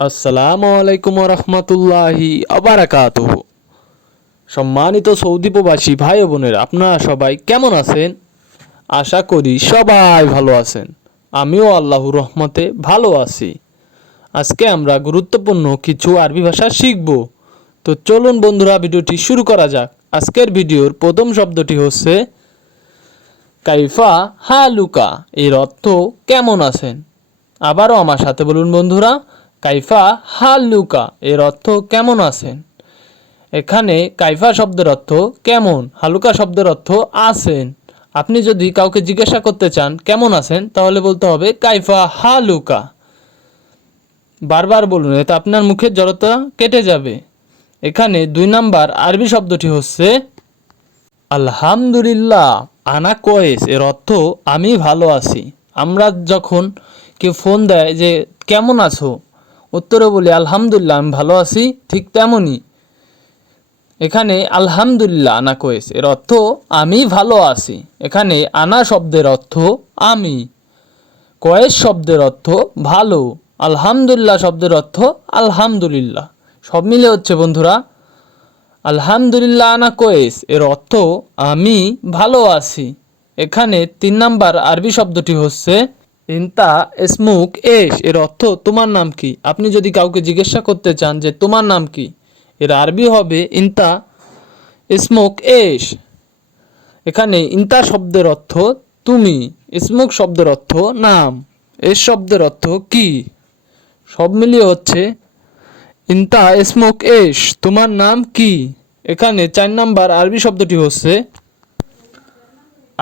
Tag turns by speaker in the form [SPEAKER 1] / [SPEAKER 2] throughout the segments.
[SPEAKER 1] আসসালামু আলাইকুম রহমতুল্লাহি আবারাকাত সম্মানিত সৌদি প্রবাসী ভাই বোনের, আপনারা সবাই কেমন আছেন? আশা করি সবাই ভালো আছেন। আমিও আল্লাহর রহমতে ভালো আছি। আজকে আমরা গুরুত্বপূর্ণ কিছু আরবি ভাষা শিখব। তো চলুন বন্ধুরা, ভিডিওটি শুরু করা যাক। আজকের ভিডিওর প্রথম শব্দটি হচ্ছে কাইফা হালুকা। এর অর্থ কেমন আছেন? আবারও আমার সাথে বলুন বন্ধুরা কাইফা হালুকা, এর অর্থ কেমন আছেন? এখানে কাইফা শব্দের অর্থ কেমন, হালুকা শব্দের অর্থ আছেন। আপনি যদি কাউকে জিজ্ঞাসা করতে চান, কেমন আছেন, তাহলে বলতে হবে কাইফা হালুকা। বারবার বলুন, এতে আপনার মুখের জড়তা কেটে যাবে। এখানে দুই নাম্বার আরবি শব্দটি হচ্ছে আলহামদুলিল্লাহ, আনা কয়েস, এর অর্থ আমি ভালো আছি। আমরা যখন কেউ ফোন দেয় যে, কেমন আছো? উত্তরে বলি, আলহামদুলিল্লাহ, আমি ভালো আছি, ঠিক তেমনই। এখানে আলহামদুলিল্লাহ আনা কয়েস এর অর্থ, আমি ভালো আছি। এখানে আনা শব্দের অর্থ, আমি। কয়েস শব্দের অর্থ, ভালো। আলহামদুলিল্লাহ শব্দের অর্থ, আলহামদুলিল্লাহ। সব মিলে হচ্ছে, বন্ধুরা, আলহামদুলিল্লাহ আনা কোয়েস। এর অর্থ, আমি ভালো আছি। এখানে তিন নাম্বার আরবি শব্দটি হচ্ছে ইন্তা স্মুক এস, এর অর্থ তোমার নাম কি? আপনি যদি কাউকে জিজ্ঞাসা করতে চান যে তোমার নাম কি, এর আরবি হবে ইন্তা স্মুক এস। এখানে ইন্তা শব্দের অর্থ তুমি স্মুক শব্দের অর্থ নাম, এস শব্দের অর্থ কি। সব মিলিয়ে হচ্ছে ইন্তা স্মোক এস, তোমার নাম কি? এখানে চার নাম্বার আরবি শব্দটি হচ্ছে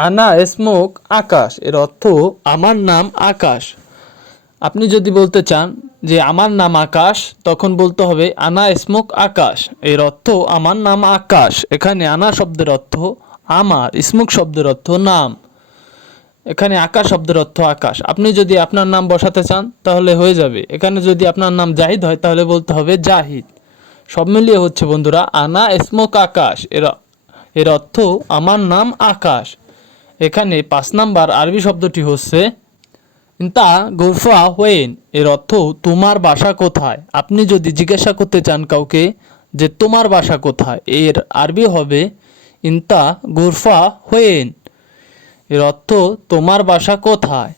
[SPEAKER 1] আনা স্মোক আকাশ, এর অর্থ আমার নাম আকাশ। আপনি যদি বলতে চান যে আমার নাম আকাশ, তখন বলতে হবে আনা স্মোক আকাশ, এর অর্থ আমার নাম আকাশ। এখানে আনা শব্দের অর্থ আমার স্মোক শব্দের অর্থ নাম। এখানে আকাশ শব্দের অর্থ আকাশ। আপনি যদি আপনার নাম বসাতে চান, তাহলে হয়ে যাবে। এখানে যদি আপনার নাম জাহিদ হয়, তাহলে বলতে হবে জাহিদ। সব মিলিয়ে হচ্ছে বন্ধুরা, আনা স্মোক আকাশ, এর এর অর্থ আমার নাম আকাশ। এখানে পাঁচ নাম্বার আরবি শব্দটি হচ্ছে তা গোরফা হোয়েন এর অর্থ, তোমার বাসা কোথায়? আপনি যদি জিজ্ঞাসা করতে চান কাউকে যে, তোমার বাসা কোথায়? এর আরবি হবে, ইন্তা গোরফা হোয়েন এর অর্থ, তোমার বাসা কোথায়?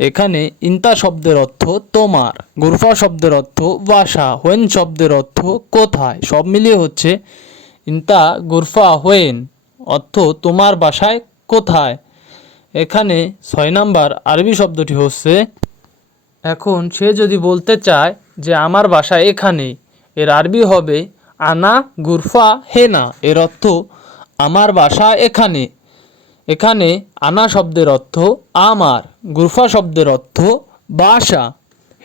[SPEAKER 1] এখানে, ইন্তা শব্দের অর্থ, তোমার গুরফা শব্দের অর্থ, বাসা হোয়েন শব্দের অর্থ, কোথায়? সব মিলিয়ে হচ্ছে, ইন্তা গুরফা হোয়েন অর্থ, তোমার বাসায় কোথায়? এখানে ছয় নাম্বার আরবি শব্দটি হচ্ছে, এখন সে যদি বলতে চায় যে আমার বাসা এখানে, এর আরবি হবে আনা গুরফা হেনা, এর অর্থ আমার বাসা এখানে। এখানে আনা শব্দের অর্থ আমার, গুরফা শব্দের অর্থ বাসা,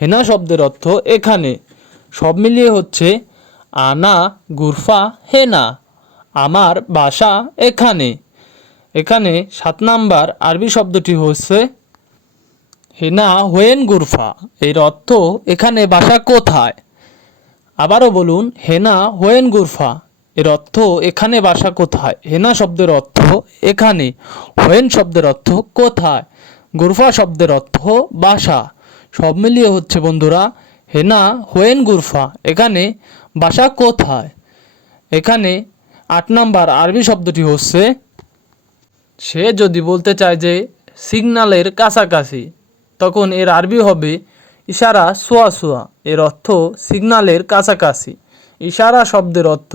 [SPEAKER 1] হেনা শব্দের অর্থ এখানে। সব মিলিয়ে হচ্ছে আনা গুরফা হেনা, আমার বাসা এখানে। এখানে সাত নাম্বার আরবি শব্দটি হচ্ছে হেনা হোয়েন গুরফা। এর অর্থ এখানে বাসা কোথায়? আবারও বলুন, হেনা হোয়েন গুরফা। এর অর্থ এখানে বাসা কোথায়? হেনা শব্দের অর্থ এখানে, হোয়েন শব্দের অর্থ কোথায়? গুরফা শব্দের অর্থ বাসা। সব মিলিয়ে হচ্ছে বন্ধুরা, হেনা হোয়েন গুরফা। এখানে বাসা কোথায়? এখানে আট নাম্বার আরবি শব্দটি হচ্ছে সে যদি বলতে চায় যে সিগনালের কাছাকাছি, তখন এর আরবি হবে ইশারা সোয়া এর অর্থ সিগনালের কাছাকাছি। ইশারা শব্দের অর্থ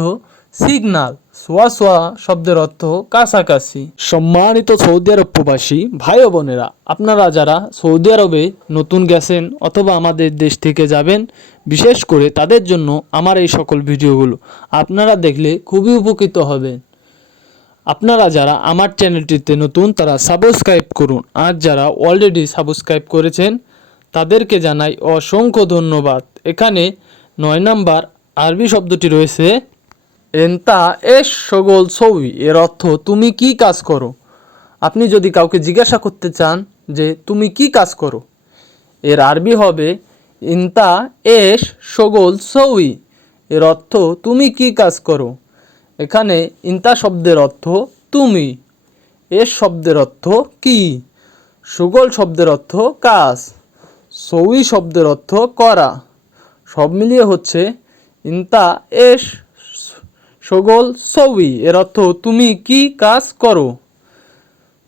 [SPEAKER 1] সিগনাল। সোয়া সোয়া শব্দের অর্থ কাছাকাছি। সম্মানিত সৌদি আরব প্রবাসী ভাই বোনেরা, আপনারা যারা সৌদি আরবে নতুন গেছেন অথবা আমাদের দেশ থেকে যাবেন, বিশেষ করে তাদের জন্য আমার এই সকল ভিডিওগুলো আপনারা দেখলে খুবই উপকৃত হবেন। আপনারা যারা আমার চ্যানেলটিতে নতুন, তারা সাবস্ক্রাইব করুন। আর যারা অলরেডি সাবস্ক্রাইব করেছেন, তাদেরকে জানাই অসংখ্য ধন্যবাদ। এখানে নয় নাম্বার আরবি শব্দটি রয়েছে, এন্তা এস সগোল সৌই এর অর্থ, তুমি কি কাজ করো? আপনি যদি কাউকে জিজ্ঞাসা করতে চান যে, তুমি কি কাজ করো? এর আরবি হবে ইন্তা এস সগোল সৌই এর অর্থ, তুমি কি কাজ করো? এখানে ইন্তা শব্দের অর্থ তুমি। এস শব্দের অর্থ কি? সুগল শব্দের অর্থ কাজ। সৌই শব্দের অর্থ করা। সব মিলিয়ে হচ্ছে ইন্তা, এস, সগোল, সৌই। এর অর্থ তুমি কি কাজ করো।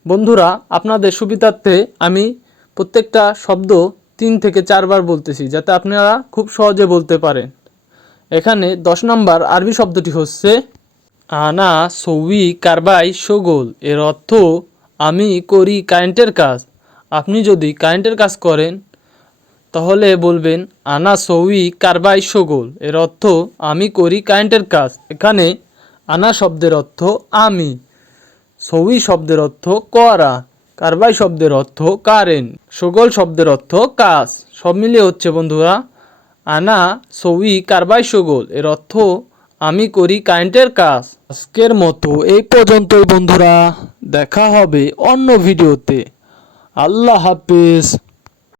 [SPEAKER 1] বন্ধুরা, আপনাদের সুবিধার্থে আমি প্রত্যেকটা শব্দ তিন থেকে চারবার বলতেছি, যাতে আপনারা খুব সহজে বলতে পারেন। এখানে দশ নম্বর আরবি শব্দটি হচ্ছে আনা সৌই কারবাই সগোল। এর অর্থ, আমি করি কারেন্টের কাজ। আপনি যদি কারেন্টের কাজ করেন, তাহলে বলবেন, আনা সৌই কারবাই সগোল। এর অর্থ, আমি করি কারেন্টের কাজ। এখানে আনা শব্দের অর্থ, আমি সৌই শব্দের অর্থ, করা কারবাই শব্দের অর্থ কারেন্ট সগোল শব্দের অর্থ, কাজ সব মিলিয়ে হচ্ছে বন্ধুরা, আনা সৌই কারবাই সগোল। এর অর্থ, আমি করি কারেন্টের কাজ আজকের মতো এই পর্যন্তই বন্ধুরা দেখা হবে অন্য ভিডিওতে। আল্লাহ হাফিজ।